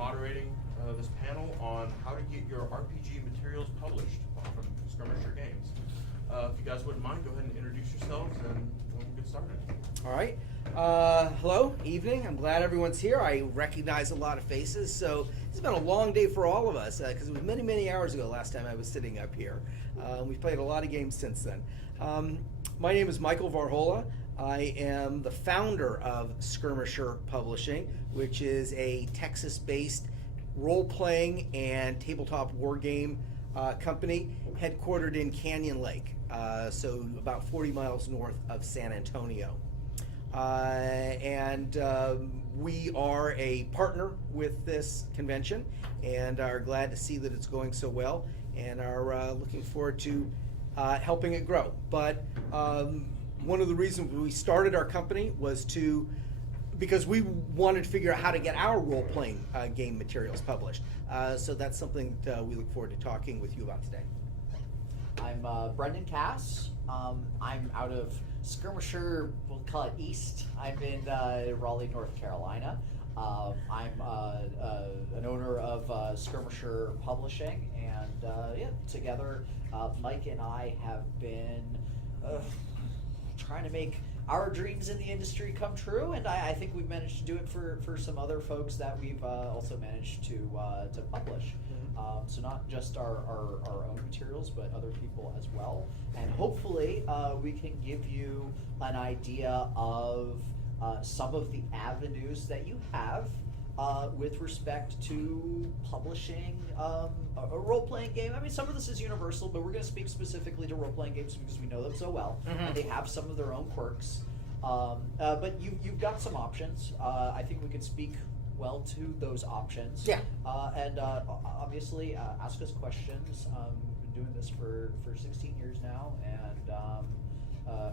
moderating this panel on how to get your RPG materials published from Skirmisher Games. If you guys wouldn't mind, go ahead and introduce yourselves and we'll get started. All right. Hello, evening. I'm glad everyone's here. I recognize a lot of faces, so it's been a long day for all of us because it was many, many hours ago last time I was sitting up here. We've played a lot of games since then. My name is Michael Varhola. I am the founder of Skirmisher Publishing, which is a Texas-based role-playing and tabletop war game company headquartered in Canyon Lake, so about 40 miles north of San Antonio. We are a partner with this convention and are glad to see that it's going so well and are looking forward to helping it grow. But one of the reasons we started our company was because we wanted to figure out how to get our role-playing game materials published. So that's something that we look forward to talking with you about today. I'm Brendan Cass. I'm out of Skirmisher, we'll call it East. I'm in Raleigh, North Carolina. I'm an owner of Skirmisher Publishing, and together Mike and I have been trying to make our dreams in the industry come true, and I think we've managed to do it for some other folks that we've also managed to publish. So not just our own materials, but other people as well. And hopefully we can give you an idea of some of the avenues that you have with respect to publishing a role-playing game. I mean, some of this is universal, but we're going to speak specifically to role-playing games because we know them so well, and they have some of their own quirks. But you've got some options. I think we could speak well to those options. Yeah. And obviously, ask us questions. Been doing this for 16 years now, and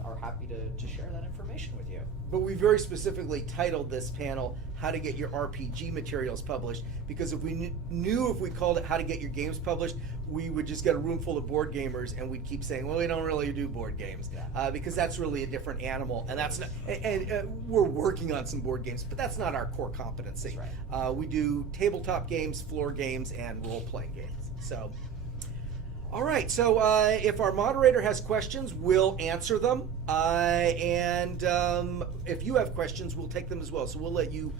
are happy to share that information with you. But we very specifically titled this panel, How to Get Your RPG Materials Published, because if we knew if we called it How to Get Your Games Published, we would just get a room full of board gamers and we'd keep saying, well, we don't really do board games, because that's really a different animal. And that's not, and we're working on some board games, but that's not our core competency. That's right. We do tabletop games, floor games, and role-playing games. So. All right, so if our moderator has questions, we'll answer them. And if you have questions, we'll take them as well. So we'll let you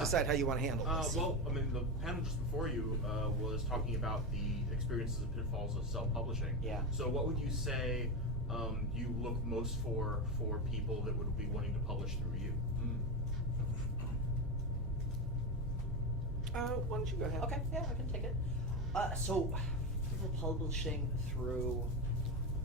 decide how you want to handle this. Well, I mean, the panel just before you was talking about the experiences and pitfalls of self-publishing. Yeah. So what would you say you look most for people that would be wanting to publish through you? Why don't you go ahead? Okay, yeah, I can take it. So, people publishing through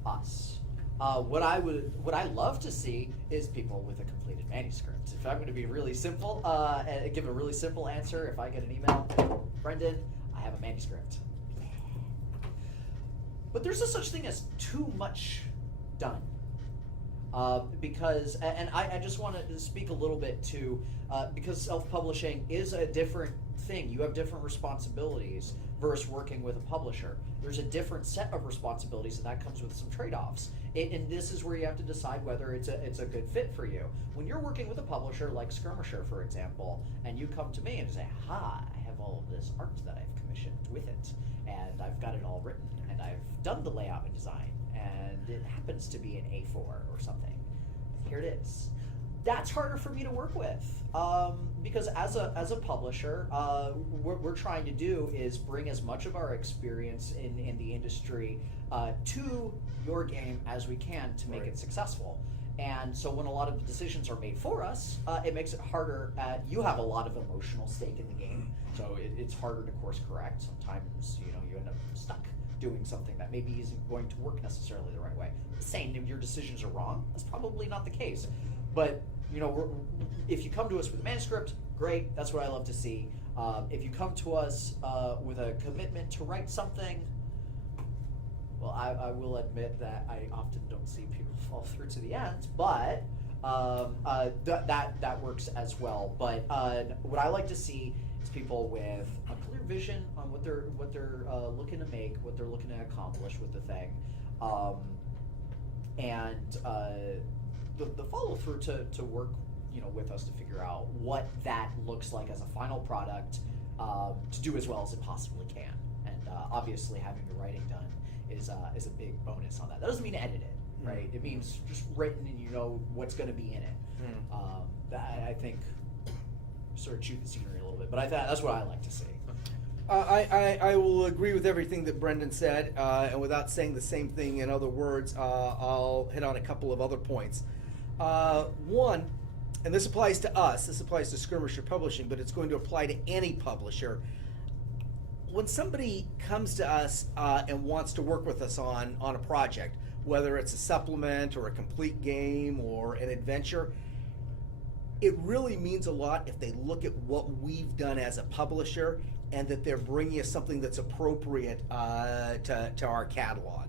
us. What I love to see is people with a completed manuscript. If I'm going to be really simple and give a really simple answer, if I get an email, Brendan, I have a manuscript. But there's no such thing as too much done. Because, and I just want to speak a little bit to, because self-publishing is a different thing. You have different responsibilities versus working with a publisher. There's a different set of responsibilities, and that comes with some trade-offs. And this is where you have to decide whether it's a good fit for you. When you're working with a publisher like Skirmisher, for example, and you come to me and say, I have all of this art that I've commissioned with it, and I've got it all written, and I've done the layout and design, and it happens to be an A4 or something. Here it is. That's harder for me to work with because as a publisher, what we're trying to do is bring as much of our experience in the industry to your game as we can to make it successful. And so when a lot of the decisions are made for us, it makes it harder. You have a lot of emotional stake in the game, so it's harder to course correct. Sometimes you end up stuck doing something that maybe isn't going to work necessarily the right way. Saying that your decisions are wrong, that's probably not the case. But if you come to us with a manuscript, great. That's what I love to see. If you come to us with a commitment to write something, well, I will admit that I often don't see people fall through to the end, but that works as well. But what I like to see is people with a clear vision on what they're looking to make, what they're looking to accomplish with the thing, and the follow through to work with us to figure out what that looks like as a final product, to do as well as it possibly can. And obviously, having your writing done is a big bonus on that. That doesn't mean edit it, right? It means just written and you know what's going to be in it. That I think sort of chew the scenery a little bit, but that's what I like to see. I will agree with everything that Brendan said, and without saying the same thing in other words, I'll hit on a couple of other points. One, and this applies to us, this applies to Skirmisher Publishing, but it's going to apply to any publisher. When somebody comes to us and wants to work with us on a project, whether it's a supplement or a complete game or an adventure, it really means a lot if they look at what we've done as a publisher and that they're bringing us something that's appropriate to our catalog.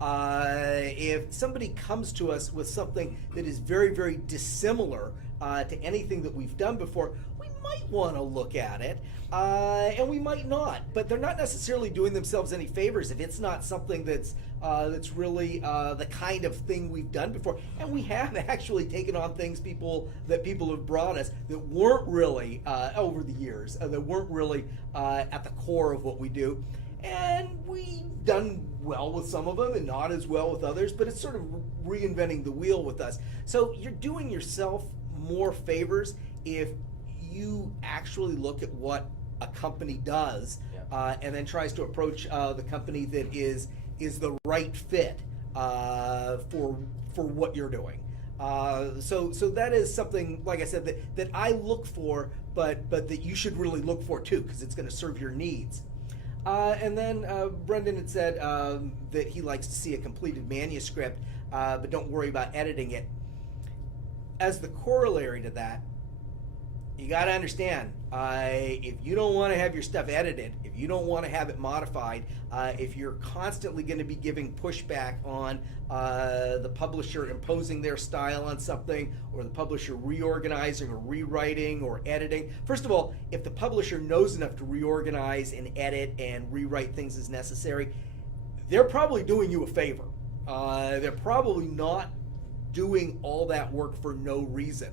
If somebody comes to us with something that is very, very dissimilar to anything that we've done before, we might want to look at it, and we might not. But they're not necessarily doing themselves any favors if it's not something that's really the kind of thing we've done before. And we have actually taken on things people have brought us that weren't really over the years, that weren't really at the core of what we do. And we've done well with some of them and not as well with others, but it's sort of reinventing the wheel with us. So you're doing yourself more favors if you actually look at what a company does and then tries to approach the company that is the right fit for what you're doing. So that is something, like I said, that I look for, but that you should really look for too, because it's going to serve your needs. And then Brendan had said that he likes to see a completed manuscript, but don't worry about editing it. As the corollary to that, you got to understand, if you don't want to have your stuff edited, if you don't want to have it modified, if you're constantly going to be giving pushback on the publisher imposing their style on something, or the publisher reorganizing or rewriting or editing. First of all, if the publisher knows enough to reorganize and edit and rewrite things as necessary, they're probably doing you a favor. They're probably not doing all that work for no reason.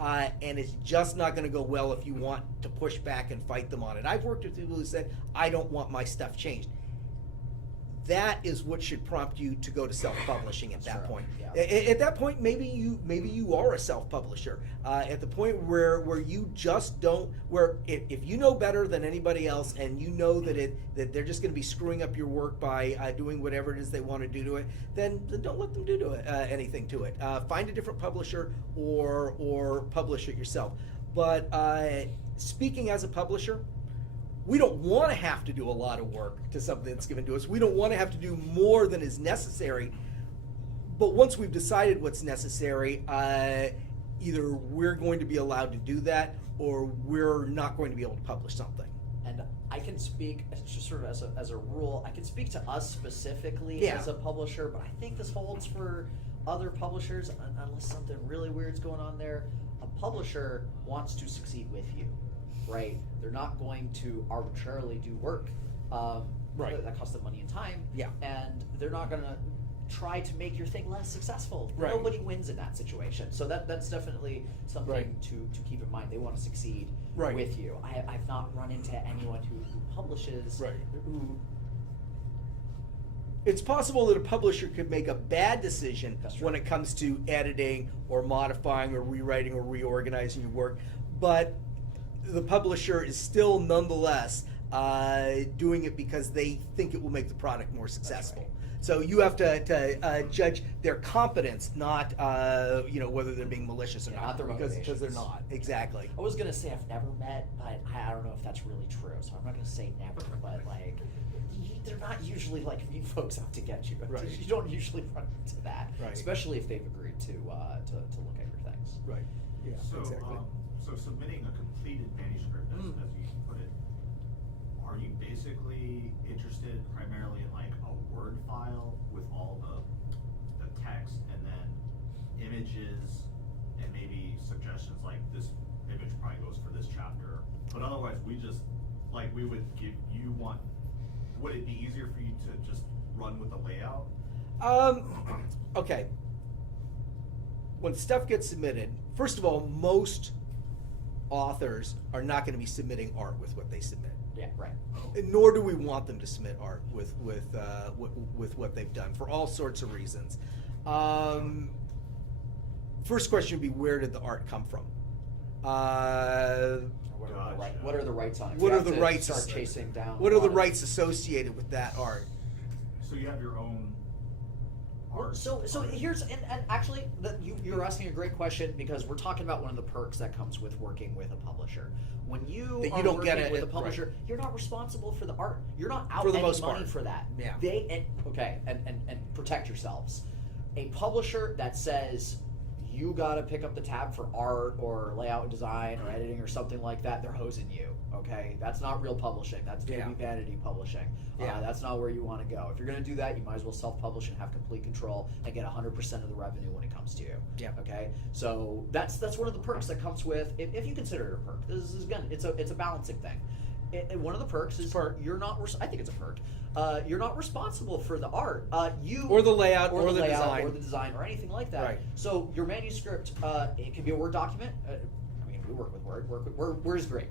And it's just not going to go well if you want to push back and fight them on it. I've worked with people who said, I don't want my stuff changed. That is what should prompt you to go to self-publishing at that point. Yeah. At that point, maybe you are a self-publisher. At the point where you just don't, where if you know better than anybody else and you know that they're just going to be screwing up your work by doing whatever it is they want to do to it, then don't let them do anything to it. Find a different publisher or publish it yourself. But speaking as a publisher, we don't want to have to do a lot of work to something that's given to us. We don't want to have to do more than is necessary. But once we've decided what's necessary, either we're going to be allowed to do that or we're not going to be able to publish something. And I can speak, just sort of as a rule, I can speak to us specifically as a publisher, but I think this holds for other publishers, unless something really weird's going on there. A publisher wants to succeed with you. Right, they're not going to arbitrarily do work that costs them money and time. Yeah, and they're not going to try to make your thing less successful. Right. Nobody wins in that situation. So that's definitely something to keep in mind. They want to succeed with you. I've not run into anyone who publishes who. It's possible that a publisher could make a bad decision when it comes to editing or modifying or rewriting or reorganizing your work, but the publisher is still nonetheless doing it because they think it will make the product more successful. So you have to judge their competence, not whether they're being malicious or not. Because they're not. Exactly. I was gonna say I've never met, but I don't know if that's really true. So I'm not gonna say never, but they're not usually mean folks out to get you. Right. You don't usually run into that, especially if they've agreed to look at your things. Right. Yeah. So, exactly. So submitting a completed manuscript, as you put it, are you basically interested primarily in a Word file with all the text and then images and maybe suggestions like this image probably goes for this chapter, but otherwise we just we would give you one. Would it be easier for you to just run with the layout? Okay. When stuff gets submitted, first of all, most authors are not going to be submitting art with what they submit. Yeah, right. And nor do we want them to submit art with what they've done for all sorts of reasons. First question would be, where did the art come from? What are the rights on it? What We are have the to rights? Start chasing down. What a are lot the of- rights associated with that art? So you have your own Well, art. so here's and actually you're asking a great question, because we're talking about one of the perks that comes with working with a publisher. When you That you are don't working get it with a right. publisher, you're not responsible for the art. You're not out For the any most money part. for that. Yeah. And protect yourselves. A publisher that says you got to pick up the tab for art or layout and design or editing or something like that, they're hosing you. Okay, that's not real publishing. That's maybe Yeah. vanity publishing. Yeah. That's not where you want to go. If you're going to do that, you might as well self-publish and have complete control and get 100% of the revenue when it comes to you. Yeah. Okay. So that's one of the perks that comes with, if you consider it a perk. This is again, it's a balancing thing. One of the perks is you're not. I think it's a perk. You're not responsible for the art. You Or the layout, or the layout, design. or the design, or anything like that. Right. So your manuscript, it can be a Word document. I mean, we work with Word. Word is great.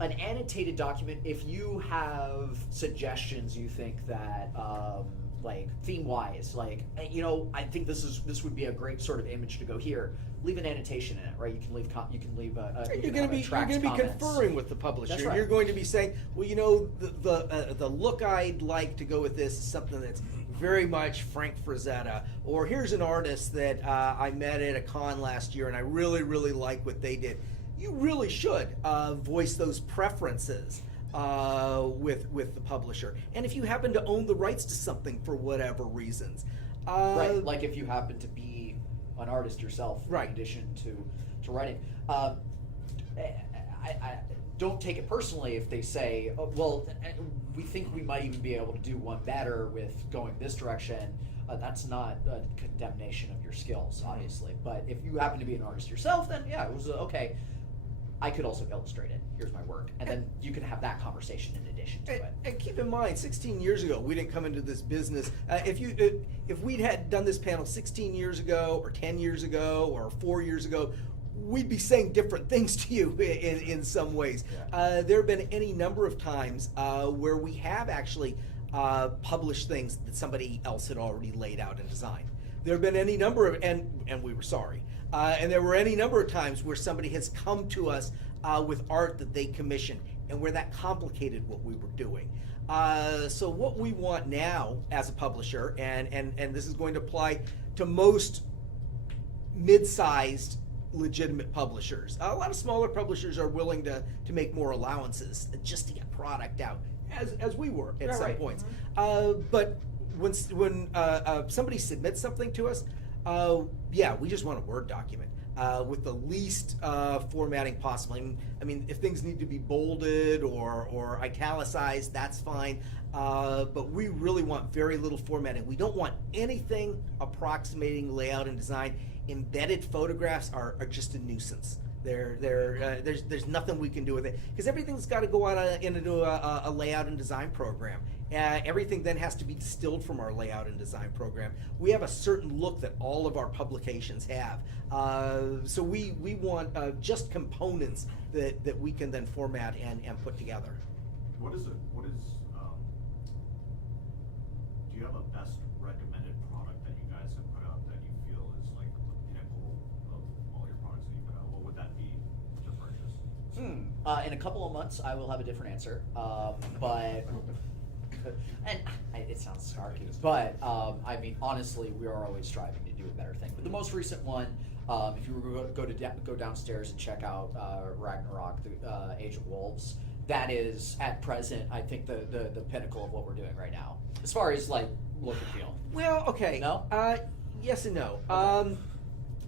An annotated document, if you have suggestions, you think that like theme wise, like I think this would be a great sort of image to go here. Leave an annotation in it, right? You can leave You're going to be conferring with the publisher. That's right. You're going to be saying, well, the look I'd like to go with this is something that's very much Frank Frazetta, or here's an artist that I met at a con last year and I really, really like what they did. You really should voice those preferences with the publisher. And if you happen to own the rights to something for whatever reasons. Right, like if you happen to be an artist yourself, right. in addition to writing. I don't take it personally if they say, oh, well, we think we might even be able to do one better with going this direction. That's not a condemnation of your skills, obviously. But if you happen to be an artist yourself, then yeah, it was okay. I could also illustrate it. Here's my work, and then you can have that conversation in addition to it. And keep in mind, 16 years ago, we didn't come into this business. If we'd had done this panel 16 years ago, or 10 years ago, or 4 years ago, we'd be saying different things to you in some ways. Yeah. There have been any number of times where we have actually published things that somebody else had already laid out and designed. There have been any number of, and we were sorry. And there were any number of times where somebody has come to us with art that they commissioned, and where that complicated what we were doing. So what we want now as a publisher, and this is going to apply to most mid-sized legitimate publishers. A lot of smaller publishers are willing to make more allowances just to get product out, as we were at some points. But when somebody submits something to us, yeah, we just want a Word document with the least formatting possible. I mean, if things need to be bolded or italicized, that's fine. But we really want very little formatting. We don't want anything approximating layout and design. Embedded photographs are just a nuisance. There's nothing we can do with it, because everything's got to go out into a layout and design program. Everything then has to be distilled from our layout and design program. We have a certain look that all of our publications have. So we want just components that we can then format and put together. What is do you have a best recommended product that you guys have put out that you feel is like the pinnacle of all your products that you put out? What would that be to purchase? In a couple of months, I will have a different answer. But it sounds snarky, but I mean, honestly, we are always striving to do a better thing. But the most recent one, if you were to go downstairs and check out Ragnarok, the Age of Wolves, that is at present, I think, the pinnacle of what we're doing right now, as far as like look and feel. Well, okay. No? Yes and no. Okay.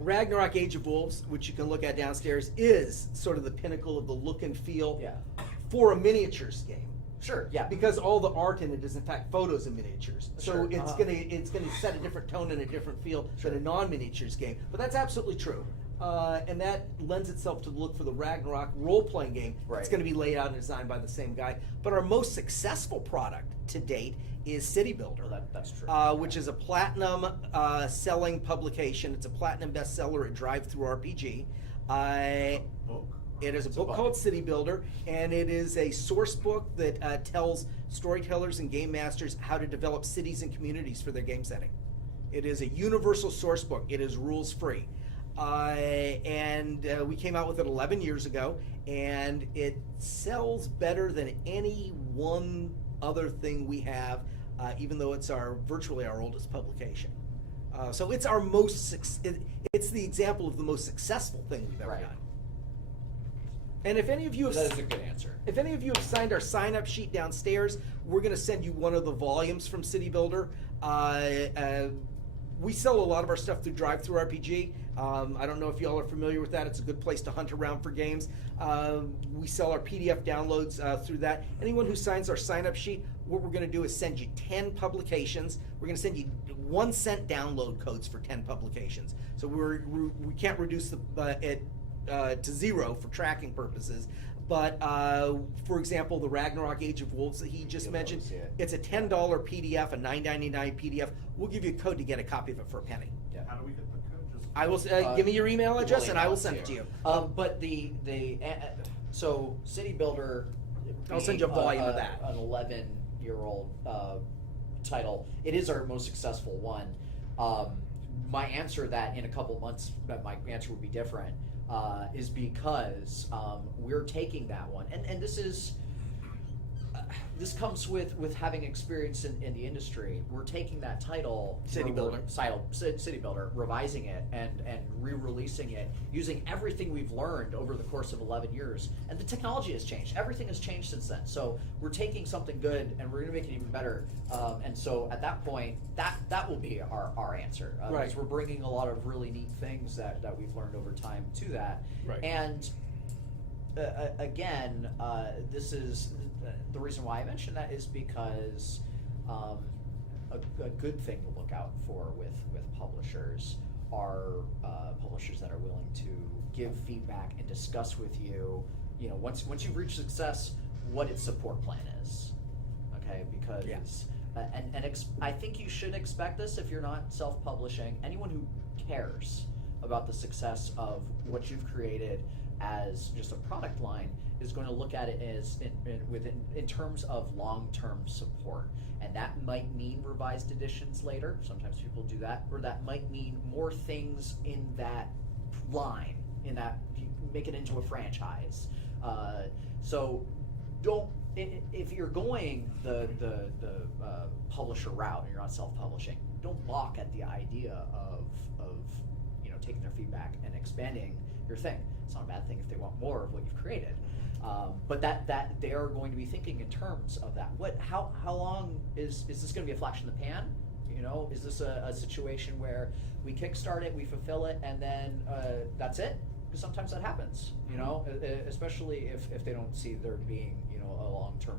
Ragnarok Age of Wolves, which you can look at downstairs, is sort of the pinnacle of the look and feel for a miniatures game. Sure. Yeah. Because all the art in it is in fact photos of miniatures. Sure. So it's gonna set a different tone and a different feel than a non-miniatures game. But that's absolutely true. And that lends itself to the look for the Ragnarok role-playing game. Right. It's going to be laid out and designed by the same guy. But our most successful product to date is City Builder, That's true. which is a platinum selling publication. It's a platinum bestseller at Drive-Thru RPG. Book. It is a It's a book book. called City Builder, and it is a source book that tells storytellers and game masters how to develop cities and communities for their game setting. It is a universal source book. It is rules free. And we came out with it 11 years ago, and it sells better than any one other thing we have, even though it's virtually our oldest publication. So it's our it's the example of the most successful thing we've ever Right. done. And if any of you have That is a good answer. if any of you have signed our sign-up sheet downstairs, we're going to send you one of the volumes from City Builder. We sell a lot of our stuff through Drive-Thru RPG. I don't know if y'all are familiar with that. It's a good place to hunt around for games. We sell our PDF downloads through that. Anyone who signs our sign-up sheet, what we're going to do is send you 10 publications. We're going to send you 1 cent download codes for 10 publications. So we can't reduce it to 0 for tracking purposes. But for example, the Ragnarok Age of Wolves that he just You'll mentioned, see it. it's a $10 PDF, a $9.99 PDF. We'll give you a code to get a copy of it for a penny. Yeah. How do we get the code? Just I will give me your email address We'll and I will email send it to you. But so City Builder. I'll send you a being, got of that. An 11-year-old title. It is our most successful one. My answer that in a couple months, my answer would be different, is because we're taking that one, and this is. This comes with having experience in the industry. We're taking that title, City Builder, City Builder, revising it and re-releasing it, using everything we've learned over the course of 11 years. And the technology has changed. Everything has changed since then. So we're taking something good and we're going to make it even better. And so at that point, that will be our answer. Right. Because we're bringing a lot of really neat things that we've learned over time to that. Right. And again, this is the reason why I mentioned that is because a good thing to look out for with publishers are publishers that are willing to give feedback and discuss with you. You know, once you've reached success, what its support plan is. Okay, because. Yeah. I think you should expect this if you're not self-publishing. Anyone who cares about the success of what you've created as just a product line is going to look at it as in terms of long-term support, and that might mean revised editions later. Sometimes people do that, or that might mean more things in that line, in that you make it into a franchise. So don't. If you're going the publisher route and you're not self-publishing, don't balk at the idea of taking their feedback and expanding your thing. It's not a bad thing if they want more of what you've created, but that they are going to be thinking in terms of that. How long is this going to be a flash in the pan? You know, is this a situation where we kickstart it, we fulfill it, and then that's it? Because sometimes that happens. You know, especially if they don't see there being a long-term,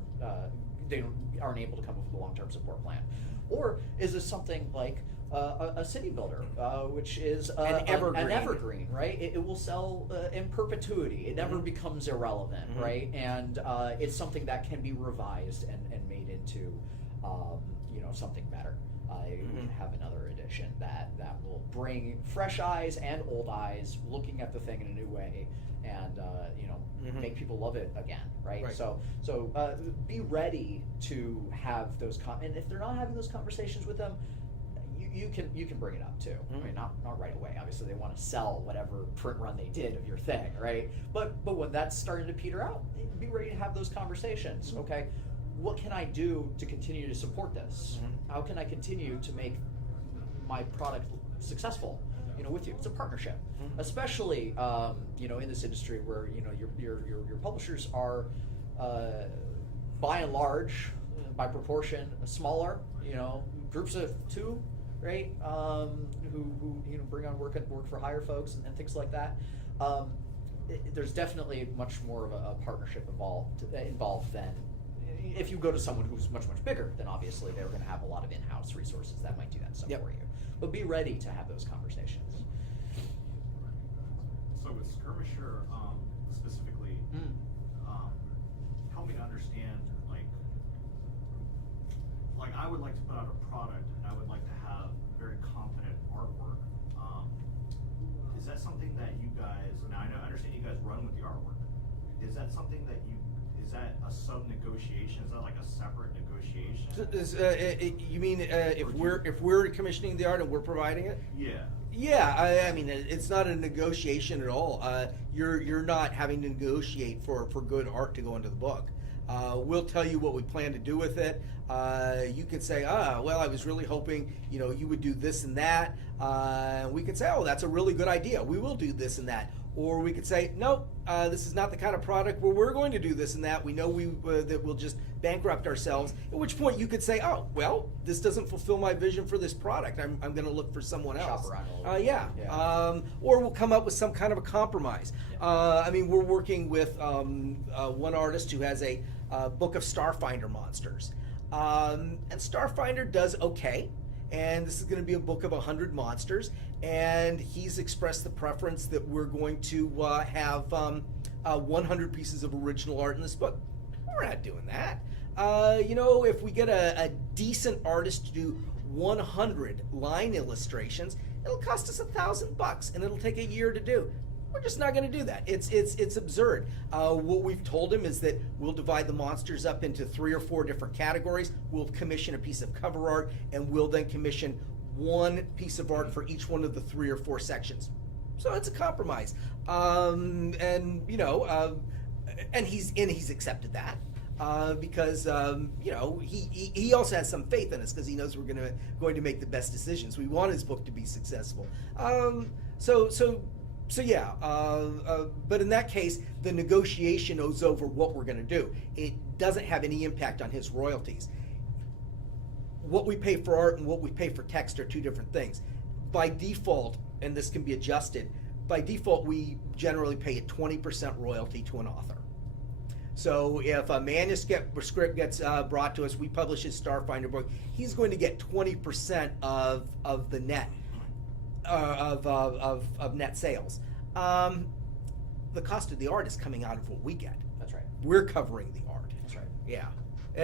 they aren't able to come up with a long-term support plan. Or is this something like a City Builder, which is An evergreen. right? It will sell in perpetuity. It never becomes irrelevant, right? And it's something that can be revised and made into something better. We can have another edition that will bring fresh eyes and old eyes looking at the thing in a new way, and make people love it again, right? Right. So be ready to have those and if they're not having those conversations with them, you can bring it up too. I mean, not right away. Obviously, they want to sell whatever print run they did of your thing, right? But when that's starting to peter out, be ready to have those conversations. Okay, what can I do to continue to support this? How can I continue to make my product successful? With you, it's a partnership, especially in this industry where your publishers are by and large, by proportion, smaller. Groups of 2, right? Who bring on work for hire folks and things like that. There's definitely much more of a partnership involved than if you go to someone who's much bigger. Then obviously they're going to have a lot of in-house resources that might do that stuff for you. But be ready to have those conversations. So with Skirmisher, specifically, help me to understand, like I would like to put out a product and I would like to have very confident artwork. Is that something that you guys, now I that something that is that a sub-negotiation? Is that like a separate negotiation? You mean if we're commissioning the art and we're providing it? Yeah. Yeah, I mean it's not a negotiation at all. You're not having to negotiate for good art to go into the book. We'll tell you what we plan to do with it. You can say, well, I was really hoping, you would do this and that. We could say, oh, that's a really good idea. We will do this and that. Or we could say, nope, this is not the kind of product where we're going to do this and that. We know that we'll just bankrupt ourselves. At which point you could say, oh, well, this doesn't fulfill my vision for this product. I'm going to look for someone else. Shop around a little bit. Yeah. Or we'll come up with some kind of a compromise. I mean, we're working with one artist who has a book of Starfinder monsters. And Starfinder does okay. And this is going to be a book of 100 monsters. And he's expressed the preference that we're going to have 100 pieces of original art in this book. We're not doing that. If we get a decent artist to do 100 line illustrations, it'll cost us $1,000 and it'll take a year to do. We're just not going to do that. It's absurd. What we've told him is that we'll divide the monsters up into 3 or 4 different categories. We'll commission a piece of cover art, and we'll then commission one piece of art for each one of the 3 or 4 sections. So it's a compromise, and he's accepted that. Because he also has some faith in us because he knows we're going to make the best decisions. We want his book to be successful. So yeah, but in that case, the negotiation is over what we're going to do. It doesn't have any impact on his royalties. What we pay for art and what we pay for text are 2 different things. By default, and this can be adjusted, by default we generally pay a 20% royalty to an author. So if a manuscript gets brought to us, we publish his Starfinder book, he's going to get 20% of the net. Of net sales. The cost of the art is coming out of what we get. That's right. We're covering the art. That's right. Yeah.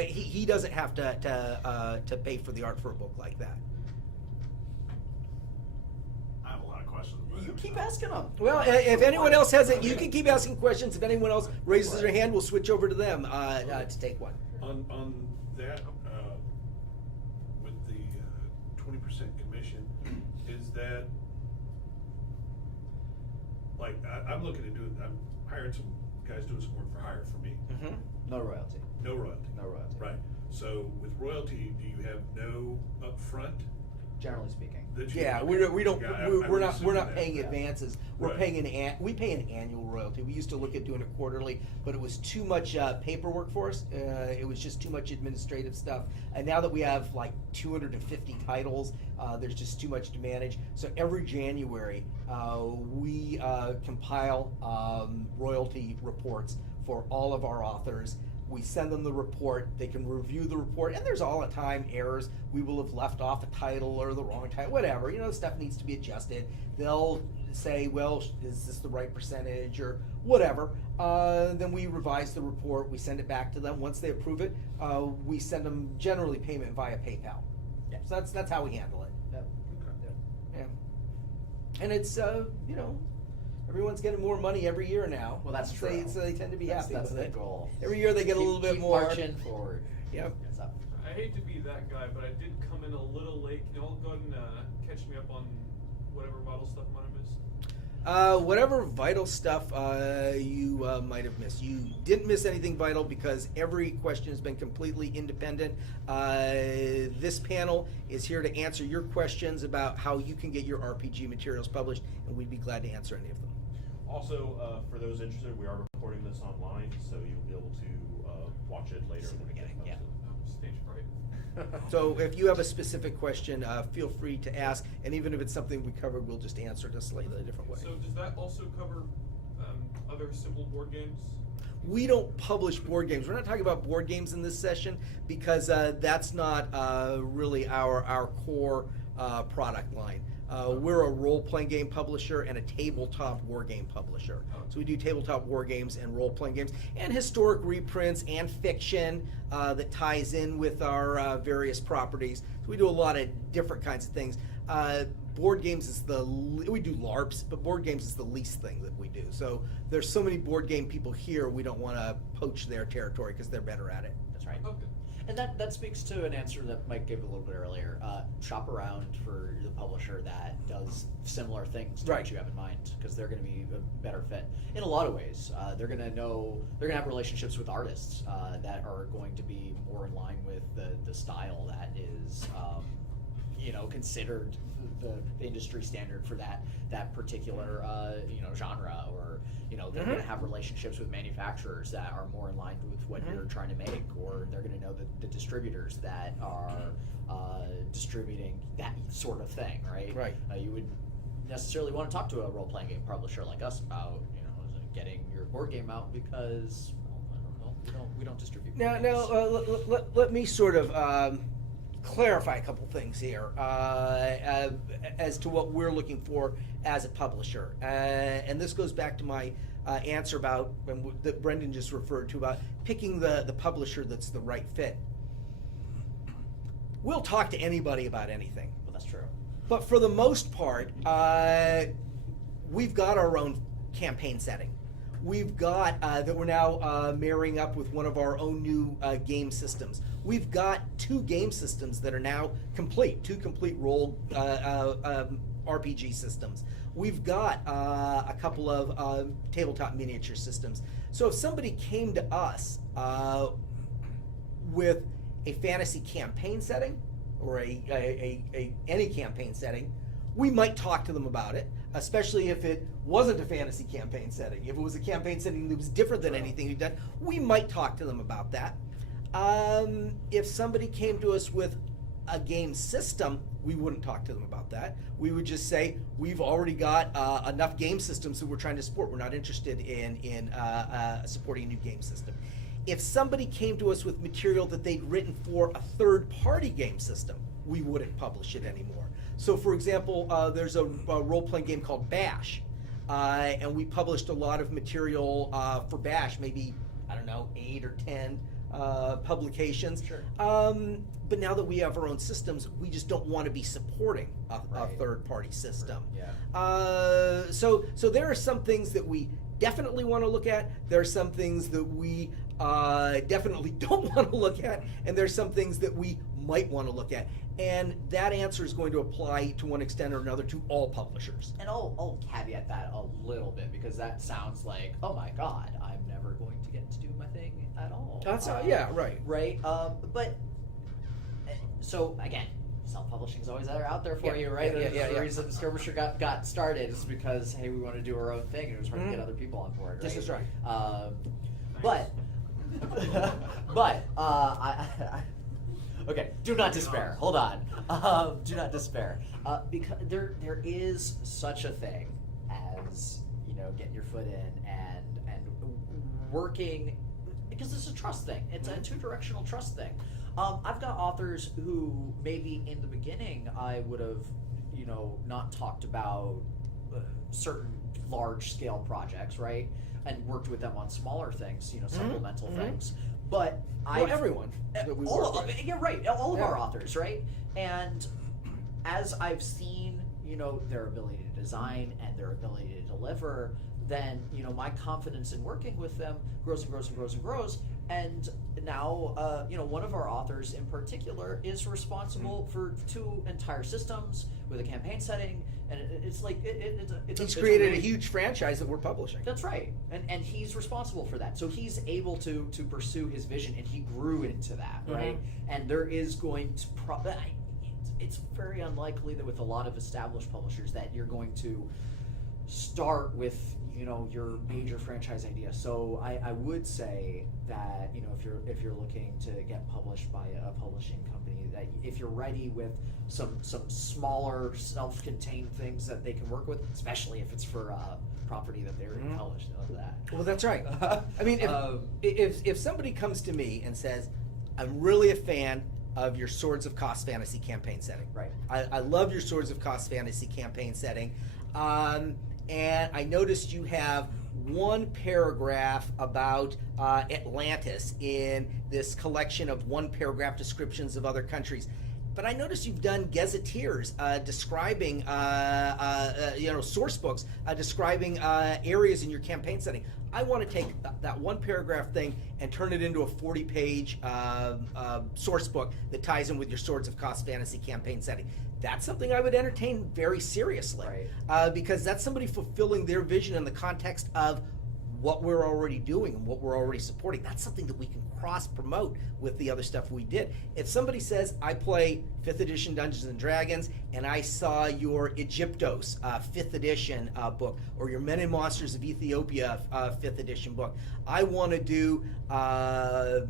He doesn't have to pay for the art for a book like that. I have a lot of questions. You keep asking them. Well, if anyone else has it, you can keep asking questions. If anyone else raises their hand, we'll switch over to them to take one. On that, with the 20% commission, is that, like, I'm looking at doing, I'm hiring some guys doing some work for hire for me. Mm-hmm. No royalty. No royalty. No royalty. Right. So with royalty, do you have no upfront? Generally speaking. That you- Yeah, okay. we're not that. paying advances. We're Right. paying we pay an annual royalty. We used to look at doing it quarterly, but it was too much paperwork for us. It was just too much administrative stuff. And now that we have like 250 titles, there's just too much to manage. So every January, we compile royalty reports for all of our authors. We send them the report, they can review the report, and there's all the time errors. We will have left off a title or the wrong title, whatever, stuff needs to be adjusted. They'll say, well, is this the right percentage or whatever. Then we revise the report, we send it back to them. Once they approve it, we send them generally payment via PayPal. Yeah. So that's how we handle it. Yep. Okay. Yeah. And it's, everyone's getting more money every year now. Well, that's So true. they tend to be happy That's with the it. goal. Every year they get a little bit Keep more. marching forward. Yep. So. I hate to be that guy, but I did come in a little late. Can you all go ahead and catch me up on whatever vital stuff I might have missed? Whatever vital stuff you might have missed. You didn't miss anything vital because every question has been completely independent. This panel is here to answer your questions about how you can get your RPG materials published, and we'd be glad to answer any of them. Also, for those interested, we are recording this online, so you'll be able to watch it later. See the when it gets beginning, yeah. posted. Stage fright. So if you have a specific question, feel free to ask, and even if it's something we covered, we'll just answer it a slightly different way. So does that also cover other simple board games? We don't publish board games. We're not talking about board games in this session because that's not really our core product line. We're a role-playing game publisher and a tabletop war game publisher. So we do tabletop war games and role-playing games and historic reprints and fiction that ties in with our various properties. So we do a lot of different kinds of things. board games is we do LARPs, but board games is the least thing that we do. So there's so many board game people here, we don't want to poach their territory because they're better at it. That's right. Okay. And that speaks to an answer that Mike gave a little bit earlier. Shop around for the publisher that does similar things to Right. what you have in mind, because they're going to be a better fit in a lot of ways. They're going to have relationships with artists that are going to be more in line with the style that is, considered the industry standard for that particular genre, or they're going to have relationships with manufacturers that are more in line with what you're trying to make, or they're going to know the distributors that are distributing that sort of thing, right? Right. You would necessarily want to talk to a role-playing game publisher like us about getting your board game out, because I don't know, we don't distribute board games. Let me sort of clarify a couple things here as to what we're looking for as a publisher, and this goes back to my answer about that Brendan just referred to about picking the publisher that's the right fit. We'll talk to anybody about anything, Well, that's true. but for the most part, we've got our own campaign setting. We've got that we're now marrying up with one of our own new game systems. We've got 2 game systems that are now complete, 2 complete role RPG systems. We've got a couple of tabletop miniature systems. So if somebody came to us with a fantasy campaign setting, or any campaign setting, we might talk to them about it, especially if it wasn't a fantasy campaign setting. If it was a campaign setting that was different than anything we've done, we might talk to them about that. If somebody came to us with a game system, we wouldn't talk to them about that. We would just say, we've already got enough game systems that we're trying to support. We're not interested in supporting a new game system. If somebody came to us with material that they'd written for a third-party game system, we wouldn't publish it anymore. So, for example, there's a role-playing game called Bash, and we published a lot of material for Bash, maybe, 8 or 10 publications. Sure. But now that we have our own systems, we just don't want to be supporting a Right. third-party system. Yeah. So there are some things that we definitely want to look at. There are some things that we definitely don't want to look at, and there's some things that we might want to look at. And that answer is going to apply to one extent or another to all publishers. And I'll caveat that a little bit, because that sounds like, oh my God, I'm never going to get to do my thing at all. That's yeah, right. Right. But so again, self-publishing is always out there for Yeah, you, right? yeah, The yeah. reason Skirmisher got started is because, hey, we want to do our own thing, and it was hard to get other people on board. Right? This is right. But okay, do not despair. Hold on. Do not despair. Because there is such a thing as, getting your foot in and working, because it's a trust thing. It's a 2-directional trust thing. I've got authors who maybe in the beginning I would have, not talked about certain large scale projects, right? And worked with them on smaller things, supplemental things. But Everyone that we all work of, with. you're right, all of Yeah. our authors, right? And as I've seen, their ability to design and their ability to deliver, then, my confidence in working with them grows and grows and grows and grows. And now, one of our authors in particular is responsible for 2 entire systems with a campaign setting, and it's like He's created a huge franchise that we're publishing. That's right, and he's responsible for that. So he's able to pursue his vision, and he grew into that, right? And there is going to it's very unlikely that with a lot of established publishers that you're going to start with your major franchise idea. So I would say that if you're looking to get published by a publishing company, that if you're ready with some smaller self-contained things that they can work with, especially if it's for a property that they already published, that. Well, that's right. I mean, if somebody comes to me and says, I'm really a fan of your Swords of Cost fantasy campaign setting. Right. I love your Swords of Cost fantasy campaign setting. And I noticed you have one paragraph about Atlantis in this collection of 1-paragraph descriptions of other countries. But I noticed you've done gazetteers describing, source books describing areas in your campaign setting. I want to take that one paragraph thing and turn it into a 40-page source book that ties in with your Swords of Cost fantasy campaign setting. That's something I would entertain very seriously, because that's somebody fulfilling their vision in the context of what we're already doing and what we're already supporting. That's something that we can cross-promote with the other stuff we did. If somebody says, I play 5th edition Dungeons & Dragons, and I saw your Egyptos 5th edition book, or your Men and Monsters of Ethiopia 5th edition book, I want to do a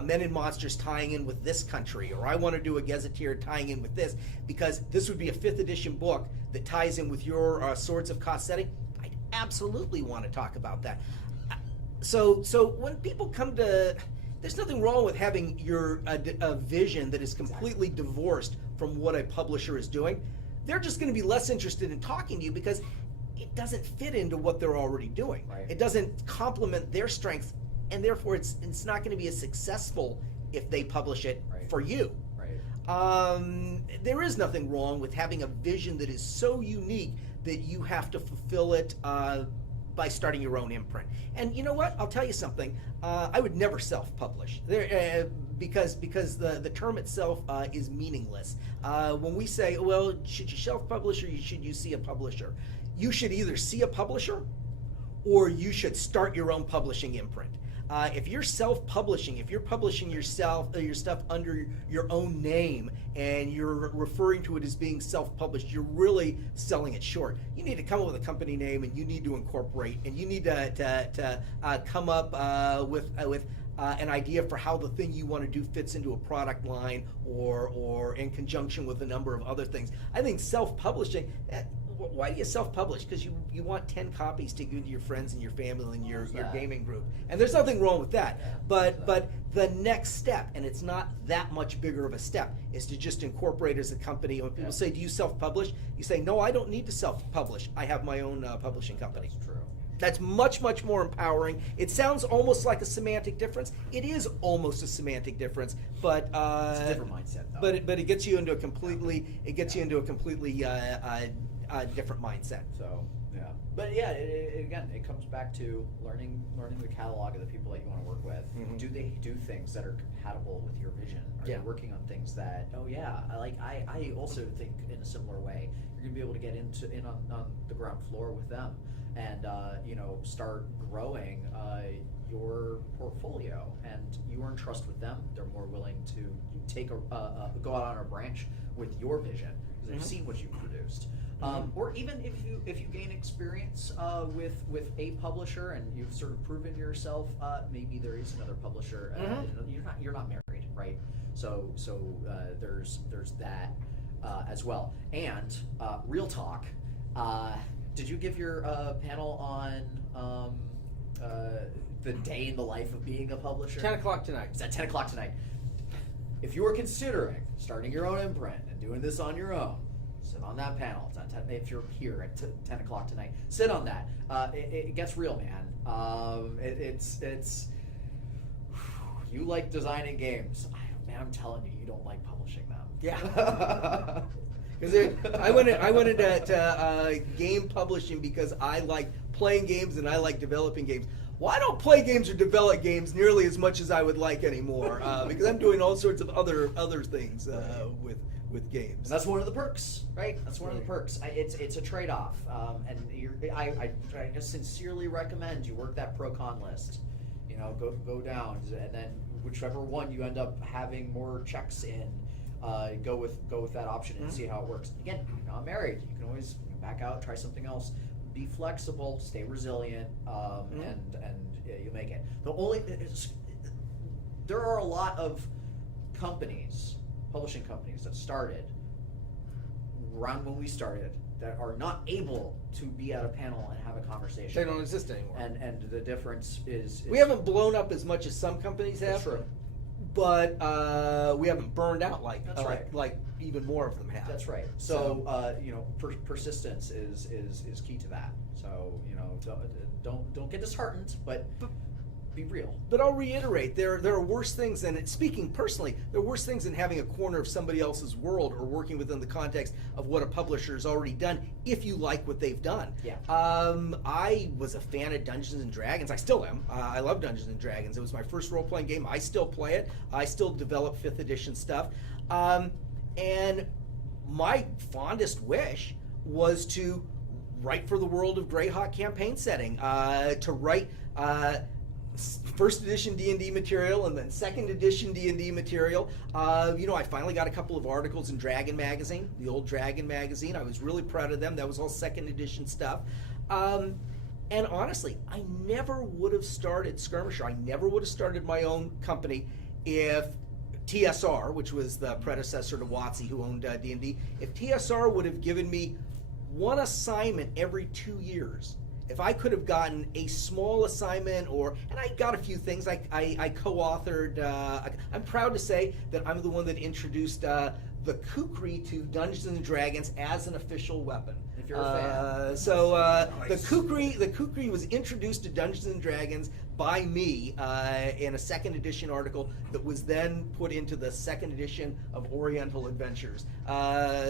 Men and Monsters tying in with this country, or I want to do a Gazetteer tying in with this, because this would be a 5th edition book that ties in with your Swords of Cost setting. Absolutely want to talk about that. So when people come to, there's nothing wrong with having a vision that is completely divorced from what a publisher is doing. They're just going to be less interested in talking to you because it doesn't fit into what they're already doing. Right. It doesn't complement their strengths, and therefore it's not going to be as successful if they publish it for you. Right. There is nothing wrong with having a vision that is so unique that you have to fulfill it by starting your own imprint. And you know what? I'll tell you something. I would never self-publish because the term itself is meaningless. When we say, well, should you self-publish or should you see a publisher? You should either see a publisher or you should start your own publishing imprint. If you're self-publishing, if you're publishing your stuff under your own name and you're referring to it as being self-published, you're really selling it short. You need to come up with a company name, and you need to incorporate, and you need to come up with an idea for how the thing you want to do fits into a product line or in conjunction with a number of other things. I think self-publishing. Why do you self-publish? Because you want 10 copies to give to your friends and your family and your gaming group. And there's nothing wrong with that. But the next step, and it's not that much bigger of a step, is to just incorporate as a company. When people say, do you self-publish? You say, no, I don't need to self-publish. I have my own publishing company. That's true. That's much, much more empowering. It sounds almost like a semantic difference. It is almost a semantic difference, but It's a different mindset, though. But it gets you into a completely different mindset. So yeah, but yeah, again, it comes back to learning the catalog of the people that you want to work with. Mhm. Do they do things that are compatible with your vision? Are Yeah. they working on things that? Oh yeah, I also think in a similar way. You're gonna be able to get in on the ground floor with them, and start growing your portfolio, and you earn trust with them. They're more willing to take go out on a branch with your vision because they've Mhm. seen what you've produced. Mhm. Or even if you gain experience with a publisher and you've sort of proven yourself, maybe there is another publisher. Mhm. You're not married, right? So there's that as well. And real talk. Did you give your panel on the day in the life of being a publisher? 10 o'clock tonight. It's at 10 o'clock tonight. If you are considering starting your own imprint and doing this on your own, sit on that panel. It's at 10, if you're here at 10 o'clock tonight, sit on that. It gets real, man. It's you like designing games. I'm telling you, you don't like publishing them. Yeah. Because I went into game publishing because I like playing games and I like developing games. Well, I don't play games or develop games nearly as much as I would like anymore because I'm doing all sorts of other things with games. And that's one of the perks, right? That's one of the perks. It's a trade-off, and I just sincerely recommend you work that pro-con list. Go down, and then whichever one you end up having more checks in, go with that option and see how it works. Again, you're not married. You can always back out, try something else. Be flexible, stay resilient, and you make it. There are a lot of publishing companies that started around when we started that are not able to be at a panel and have a conversation. They don't exist anymore. And the difference is we haven't blown up as much as some companies have. That's true. But we haven't burned out like even more of them have. That's right. So persistence is key to that. So don't get disheartened, but Be real. But I'll reiterate, there are worse things than, speaking personally, there are worse things than having a corner of somebody else's world or working within the context of what a publisher's already done, if you like what they've done. Yeah. I was a fan of Dungeons and Dragons. I still am. I love Dungeons and Dragons. It was my first role-playing game. I still play it. I still develop 5th edition stuff. And my fondest wish was to write for the World of Greyhawk campaign setting, to write first edition D&D material and then second edition D&D material. I finally got a couple of articles in Dragon Magazine, the old Dragon Magazine. I was really proud of them. That was all second edition stuff. And honestly, I never would have started Skirmisher. I never would have started my own company if TSR, which was the predecessor to WotC, who owned D&D, if TSR would have given me one assignment every 2 years, if I could have gotten a small assignment, and I got a few things, I co-authored, I'm proud to say that I'm the one that introduced the kukri to Dungeons and Dragons as an official weapon. If you're a fan. The kukri was introduced to Dungeons and Dragons by me in a second edition article that was then put into the second edition of Oriental Adventures.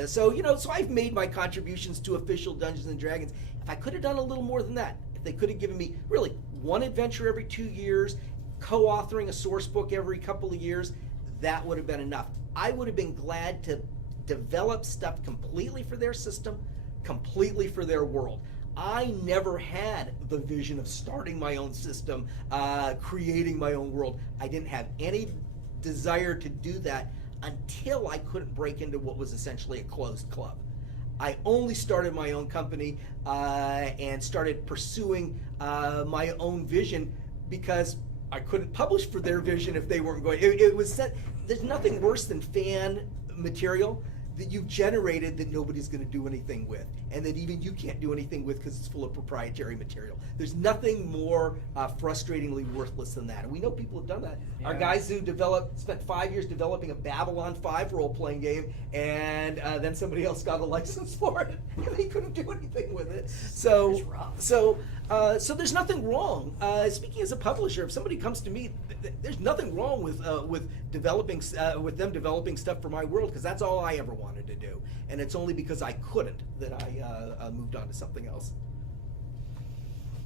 So I've made my contributions to official Dungeons and Dragons. If I could have done a little more than that, if they could have given me really one adventure every 2 years, co-authoring a source book every couple of years, that would have been enough. I would have been glad to develop stuff completely for their system, completely for their world. I never had the vision of starting my own system, creating my own world. I didn't have any desire to do that until I couldn't break into what was essentially a closed club. I only started my own company and started pursuing my own vision because I couldn't publish for their vision if they weren't going. It was set. There's nothing worse than fan material that you've generated that nobody's going to do anything with, and that even you can't do anything with because it's full of proprietary material. There's nothing more frustratingly worthless than that, and we know people have done that. Yeah. Our guys who spent 5 years developing a Babylon 5 role-playing game, and then somebody else got a license for it, and they couldn't do anything with it. So, It's rough. so there's nothing wrong. Speaking as a publisher, if somebody comes to me, there's nothing wrong with developing with them developing stuff for my world, because that's all I ever wanted to do, and it's only because I couldn't that I moved on to something else.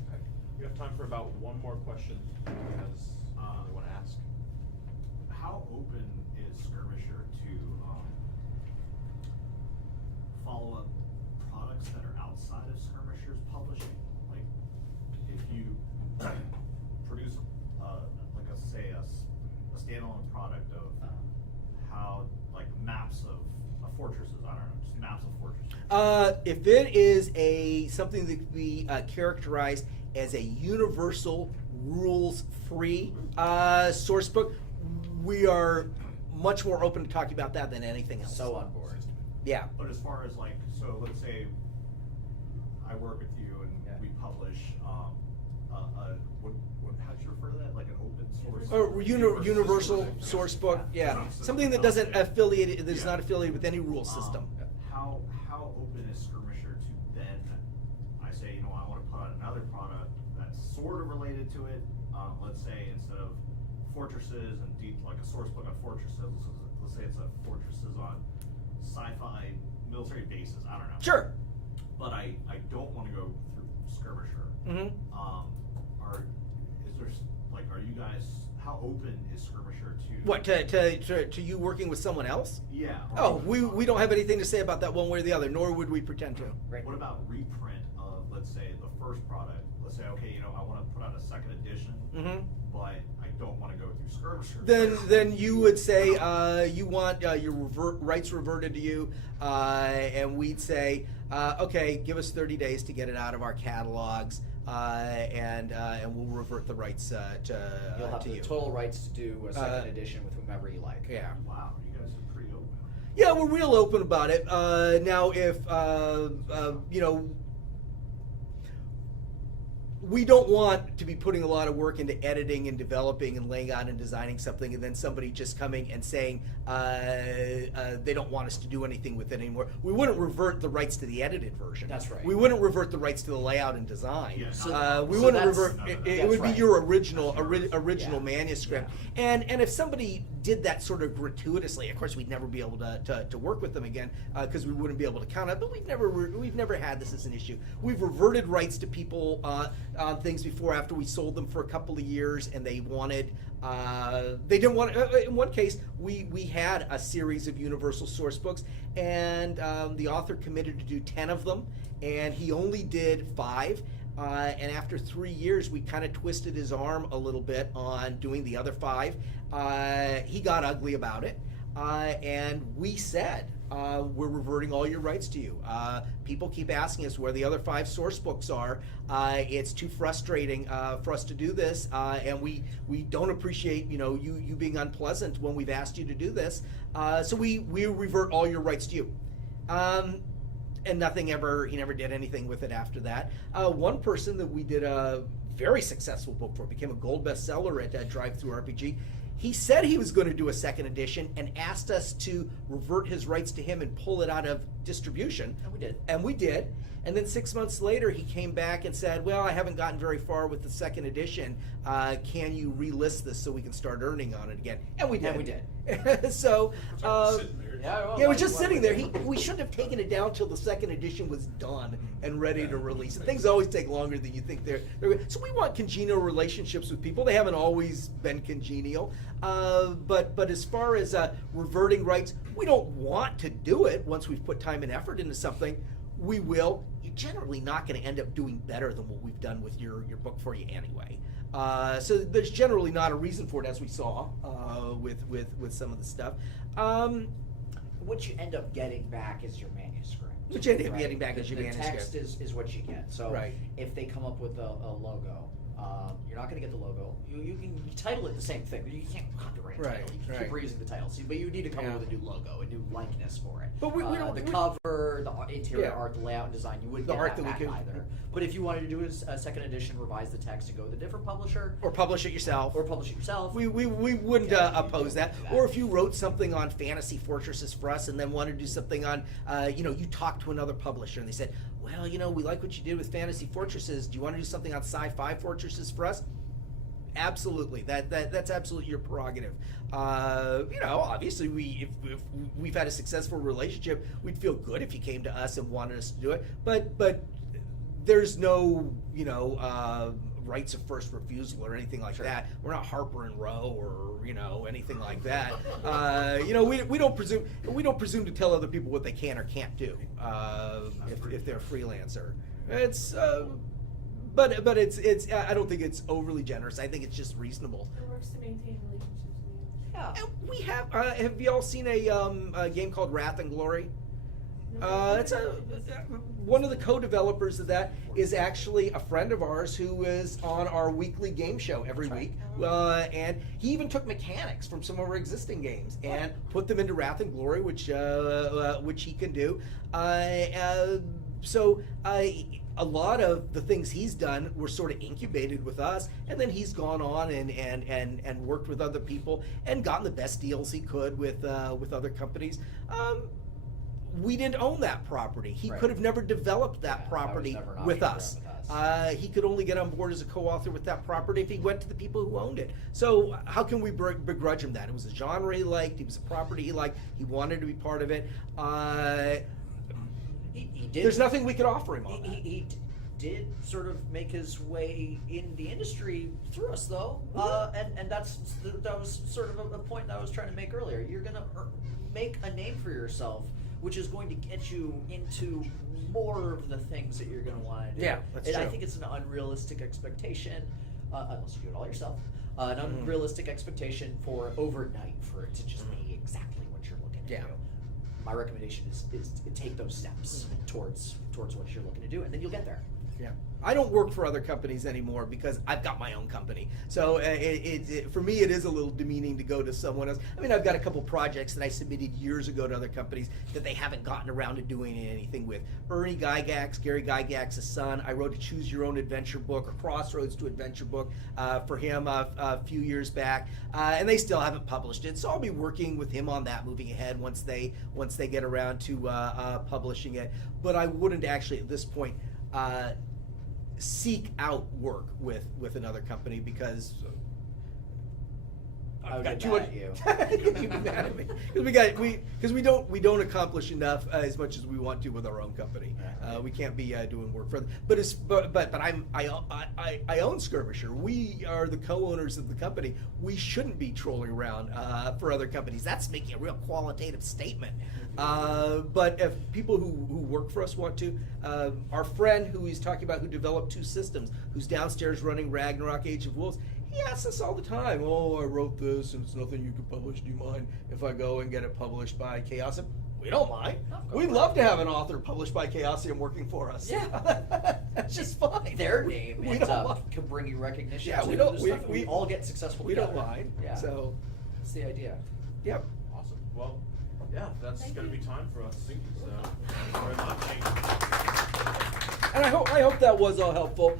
Okay. We have time for about one more question. Has anyone want to ask? How open is Skirmisher to follow up products that are outside of Skirmisher's publishing? Like, if you produce, like a standalone product of how, like, maps of fortresses, I don't know, just maps of fortresses. If it is something that could be characterized as a universal, rules-free source book, we are much more open to talking about that than anything else. So on board. Yeah. But as far as, like, so let's say I work with you and we publish how do you refer to that? Like an open source? Or universal source book, yeah. Something that doesn't affiliate, that's not affiliated with any rule system. How open is Skirmisher to then, I say, I want to put out another product that's sort of related to it. Let's say instead of fortresses and like a source book on fortresses, let's say it's a fortresses on sci-fi military bases. I don't know. Sure. But I don't want to go through Skirmisher. Mm-hmm. Are you guys, how open is Skirmisher to? What, to you working with someone else? Yeah. Oh, we don't have anything to say about that one way or the other, nor would we pretend to. Right. What about reprint of, let's say, the first product? Let's say, okay, I want to put out a second edition, Mm-hmm. but I don't want to go through Skirmisher. Then you would say you want your rights reverted to you, and we'd say, okay, give us 30 days to get it out of our catalogs, and we'll revert the rights You'll have to the you. total rights to do a second edition with whomever you like. Yeah. Wow, you guys are pretty open. Yeah, we're real open about it. Now, if we don't want to be putting a lot of work into editing and developing and laying out and designing something, and then somebody just coming and saying they don't want us to do anything with it anymore. We wouldn't revert the rights to the edited version. That's right. We wouldn't revert the rights to the layout and design. Yeah, We so wouldn't that's- revert. It that's would right. be your original That's original Yeah. manuscript. And if somebody did that sort of gratuitously, of course we'd never be able to work with them again because we wouldn't be able to count it. But we've never had this as an issue. We've reverted rights to people on things before after we sold them for a couple of years and they wanted. They didn't want. In one case, we had a series of Universal source books, and the author committed to do 10 of them, and he only did 5. And after 3 years, we kind of twisted his arm a little bit on doing the other 5. He got ugly about it, and we said, we're reverting all your rights to you. People keep asking us where the other 5 source books are. It's too frustrating for us to do this, and we don't appreciate you being unpleasant when we've asked you to do this. So we revert all your rights to you. And he never did anything with it after that. One person that we did a very successful book for, became a gold bestseller at Drive-Thru RPG. He said he was going to do a second edition and asked us to revert his rights to him and pull it out of distribution. And we did. And we did. And then 6 months later, he came back and said, well, I haven't gotten very far with the second edition. Can you relist this so we can start earning on it again? And we did. And we did. So, Sitting there. Yeah, yeah, it was just sitting there. We shouldn't have taken it down till the second edition was done and ready to release it. Things always take longer than you think they're. So we want congenial relationships with people. They haven't always been congenial, but as far as reverting rights, we don't want to do it once we've put time and effort into something. We will. You're generally not going to end up doing better than what we've done with your book for you anyway. So there's generally not a reason for it, as we saw with some of the stuff. What you end up getting back is your manuscript. What you end up getting back is your the manuscript. text is what you get. So Right. if they come up with a logo, you're not going to get the logo. You can title it the same thing, but you can't copyright a Right, title. You can right. keep reusing the title. So, but you need to come up with a new logo, a new likeness for it. But we don't- the we- cover, the interior Yeah. art, the layout and design. You wouldn't The get art that that we back could- either. But if you wanted to do a second edition, revise the text, and go with a different publisher, Or publish it yourself. or publish it yourself, We wouldn't Yeah, oppose you that. don't do that. Or if you wrote something on Fantasy Fortresses for us and then wanted to do something on, you talked to another publisher and they said, well, we like what you did with Fantasy Fortresses. Do you want to do something on Sci-Fi Fortresses for us? Absolutely. That's absolutely your prerogative. Obviously, if we've had a successful relationship, we'd feel good if you came to us and wanted us to do it. But there's no rights of first refusal or anything like Sure. that. We're not Harper and Row or anything like that. We don't presume to tell other people what they can or can't do if they're a freelancer. It's. But it's I don't think it's overly generous. I think it's just reasonable. It works to maintain relationships with yeah. And we have you all seen a game called Wrath and Glory? It's one of the co-developers of that is actually a friend of ours who is on our weekly game show every That's week, right. and he even took mechanics from some of our existing games and put them into Wrath and Glory, which he can do. So a lot of the things he's done were sort of incubated with us, and then he's gone on and worked with other people and gotten the best deals he could with other companies. We didn't own that property. He Right. could have never developed that Yeah, that property was never an with option us. for us. He could only get on board as a co-author with that property if he went to the people who owned it. So how can we begrudge him that? It was a genre he liked. It was a property he liked. He wanted to be part of it. He did. There's nothing we could offer him on that. He did sort of make his way in the industry through us, though, and that was sort of a point that I was trying to make earlier. You're gonna make a name for yourself, which is going to get you into more of the things that you're going to want to do. Yeah, that's and I true. think it's an unrealistic expectation, unless you do it all yourself. An unrealistic expectation for overnight for it to just be exactly what you're looking to Yeah. do. My recommendation is to take those steps towards what you're looking to do, and then you'll get there. Yeah. I don't work for other companies anymore because I've got my own company. So for me, it is a little demeaning to go to someone else. I mean, I've got a couple projects that I submitted years ago to other companies that they haven't gotten around to doing anything with. Ernie Gygax, Gary Gygax's son, I wrote a Choose Your Own Adventure book, or Crossroads to Adventure book for him a few years back, and they still haven't published it. So I'll be working with him on that moving ahead once they get around to publishing it. But I wouldn't actually at this point seek out work with another company because I would got get too mad much. at you. You'd be mad at me because we don't accomplish enough as much as we want to with our own company. We can't be doing work for them. But I own Skirmisher. We are the co-owners of the company. We shouldn't be trolling around for other companies. That's making a real qualitative statement. But if people who work for us want to, our friend who he's talking about, who developed 2 systems, who's downstairs running Ragnarok Age of Wolves, he asks us all the time, oh, I wrote this and it's nothing you can publish. Do you mind if I go and get it published by Chaosium? We don't mind. We'd love to have an author published by Chaosium working for us. Yeah. That's just fine. Their name We ends don't up mind. can bring you recognition. Yeah, too. we don't- There's we- stuff that we- all get successful We together. don't mind. Yeah. So, That's the idea. yep. Awesome. Well, yeah, that's Thank going to you. be time for us. So, thank you very much. And I hope that was all helpful.